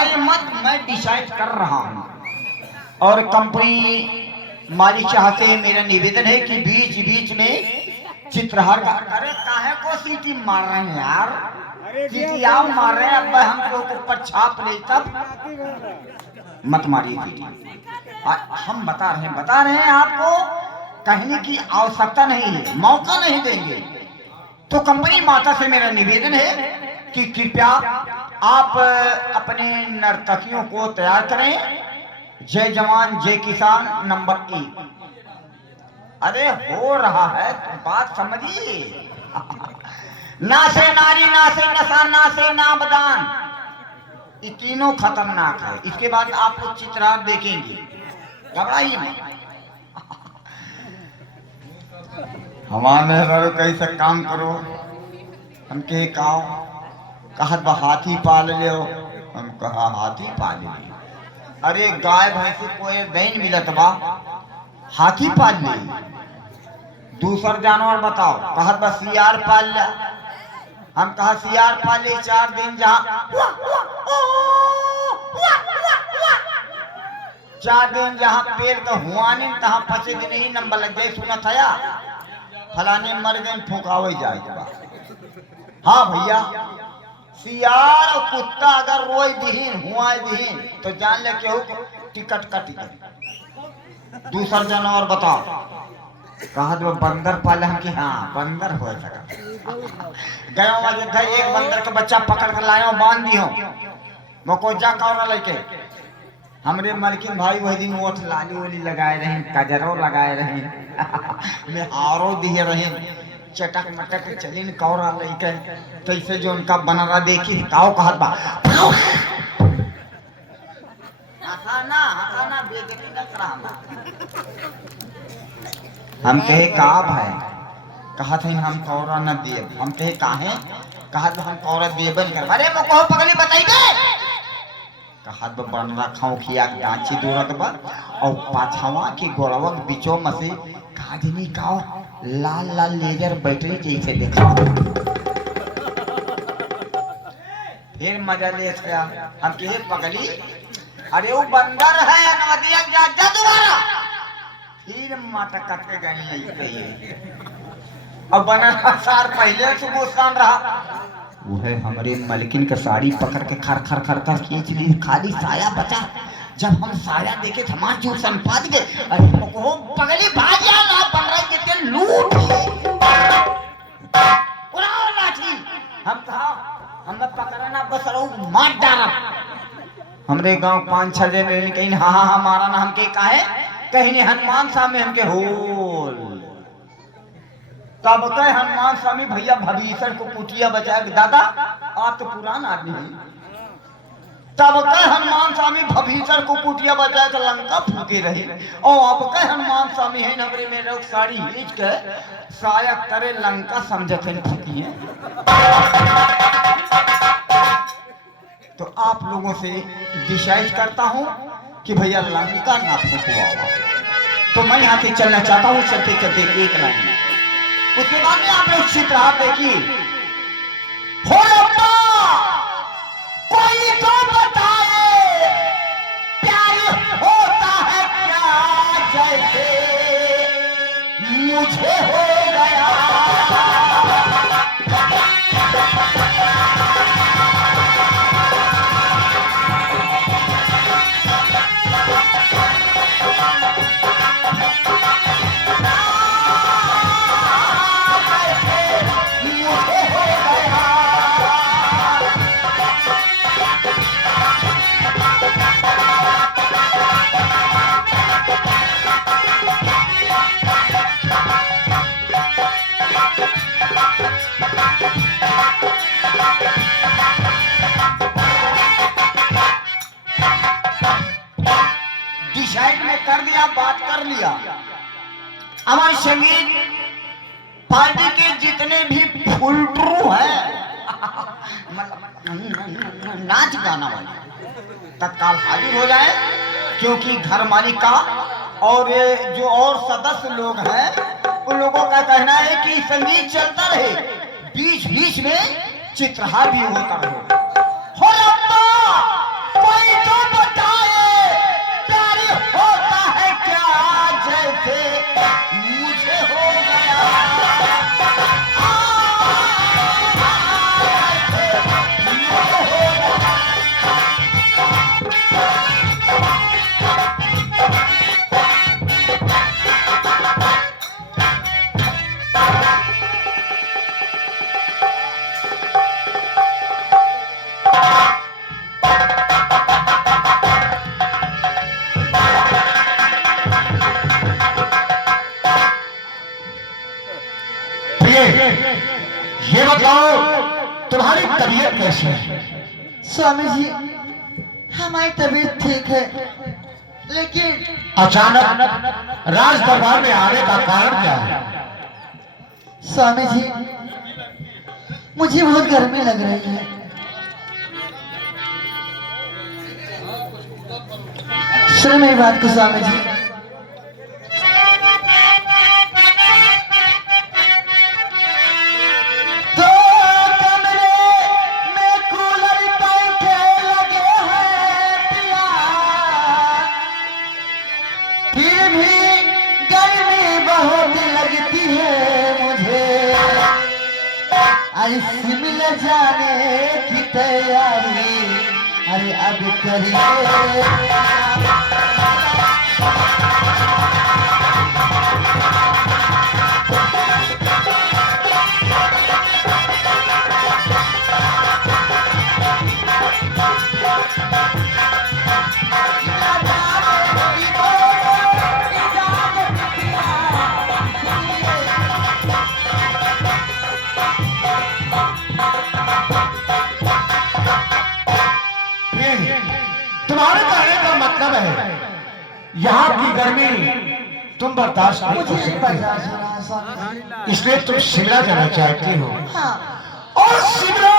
घबराइए मत, मैं डिसाइड कर रहा हूँ। और कंपनी मालिक शाह से मेरा निवेदन है कि बीच बीच में चित्रहार का, अरे काहे को सीटी मार रहे हैं यार, सीटी आओ मार रहे हैं, अब हमको ऊपर छाप ले तब मत मारिए सीटी। हम बता रहे हैं आपको, कहने की आवश्यकता नहीं है, मौका नहीं देंगे। तो कंपनी माता से मेरा निवेदन है कि कृपया आप अपने नर्तकियों को तैयार करें। जय जवान जय किसान नंबर 1। अरे हो रहा है, बात समझिए। ना से नारी, ना से नशा, ना से नामदान, ये तीनों खतरनाक है। इसके बाद आप लोग चित्रार देखेंगे, घबराइए मत। हमारे सर कैसे काम करो, हम के कहत बा हाथी पाल लियो, हम कहा हाथी पाल लियो। अरे गाय भैंस कोई दैन मिलत बा, हाथी पाल ली। दूसर जानवर बताओ, कहत बा सियार पाल लिया, हम कहा सियार पाल ले 4 दिन, जहाँ 4 दिन जहाँ पेड़ का हुआ नहीं, तहाँ 5 दिन ही नंबर लग जाए। सुना था फलाने मर गए, फूकावे जाएगा। हाँ भैया, सियार और कुत्ता अगर रोई दीहीन हुआ दीहीन तो जान ले केहू टिकट कट गई। दूसरा जानवर बताओ, कहा तो बंदर पाले हम कि हाँ बंदर हो सका। गयो अयोध्या, एक बंदर का बच्चा पकड़ कर लाया, बांध दी हो वो को जा कौन लेके। हमरे मलकिन भाई वही दिन ओठ लाली वाली लगाए रहे, कजरो लगाए रहे, में आरो दिए रहे, चटक मटक चलिन कौरा लेके, तैसे जो उनका बना रहा देखी काओ कहत बा हसाना बेइज्जती न कराना। हम कहे का भाई, कहा था हम कौरा न दिए, हम कहे काहे, कहा तो हम कौरा देबन कर। अरे मुको पगली बताइए, कहा तो बन रखाओ खिया गांची दूरत बा और पाछावा की गोरवक बीचो मसे काजनी काओ लाल लाल लेजर बैटरी जैसे देखा। फिर मजा ले गया, हम कहे पगली अरे वो बंदर है नदिया जा दोबारा। फिर माता कट के गई, अब बना सार पहले से गुस्सान रहा। वो है हमारे मलकिन का साड़ी पकड़ के खर खर खर कर खींच ली, खाली साया बचा। जब हम साया देखे हमार जोर संपाद गए, अरे वो पगली भाजिया ना बन रही के लूट उड़ाओ लाठी। हम कहा हम पकड़ना बस रहो मार डाला। हमरे गांव 5-6 जन कहीं हाँ मारा ना, हम के काहे कहीं हनुमान साहब में हमके होल। तब कहे हनुमान स्वामी भैया भविष्य को कुटिया बचाए। दादा आप तो पुराना आदमी हैं। तब कहे हनुमान स्वामी भविष्य को कुटिया बचाए तो लंका फूके रही, और अब कहे हनुमान स्वामी है नगरी में लोग साड़ी खींच के साया करे लंका समझते फूकी है। तो आप लोगों से डिसाइड करता हूँ कि भैया लंका ना फूकवा, तो मैं यहाँ से चलना चाहता हूँ, चलते चलते एक लाइन। उसके बाद में आप लोग चित्रहार देखिए। हो रब्बा कोई तो बताए प्यार होता है क्या, जैसे मुझे हो गया। डिसाइड में कर दिया, बात कर लिया। हमारे संगीत पार्टी के जितने भी फुलटरू हैं, नाच गाना वाले तत्काल हाजिर हो जाए, क्योंकि घर मालिक का और जो और सदस्य लोग हैं उन लोगों का कहना है कि संगीत चलता रहे, बीच बीच में चित्रहार भी होता रहे। हो रब्बा तबीयत कैसी है? स्वामी जी हमारी तबीयत ठीक है, लेकिन अचानक राज दरबार में आने का कारण क्या है? स्वामी जी मुझे बहुत गर्मी लग रही है। सुनो मेरी बात को स्वामी जी। तो कमरे में कूलर पंखे लगे हैं पिया, फिर भी गर्मी बहुत लगती है मुझे। अरे शिमला जाने की तैयारी अरे अब करिए। तुम्हारे कहने का मतलब है यहाँ की गर्मी तुम बर्दाश्त नहीं कर सकते, इसलिए तुम शिमला जाना चाहती हो। हाँ। और शिमला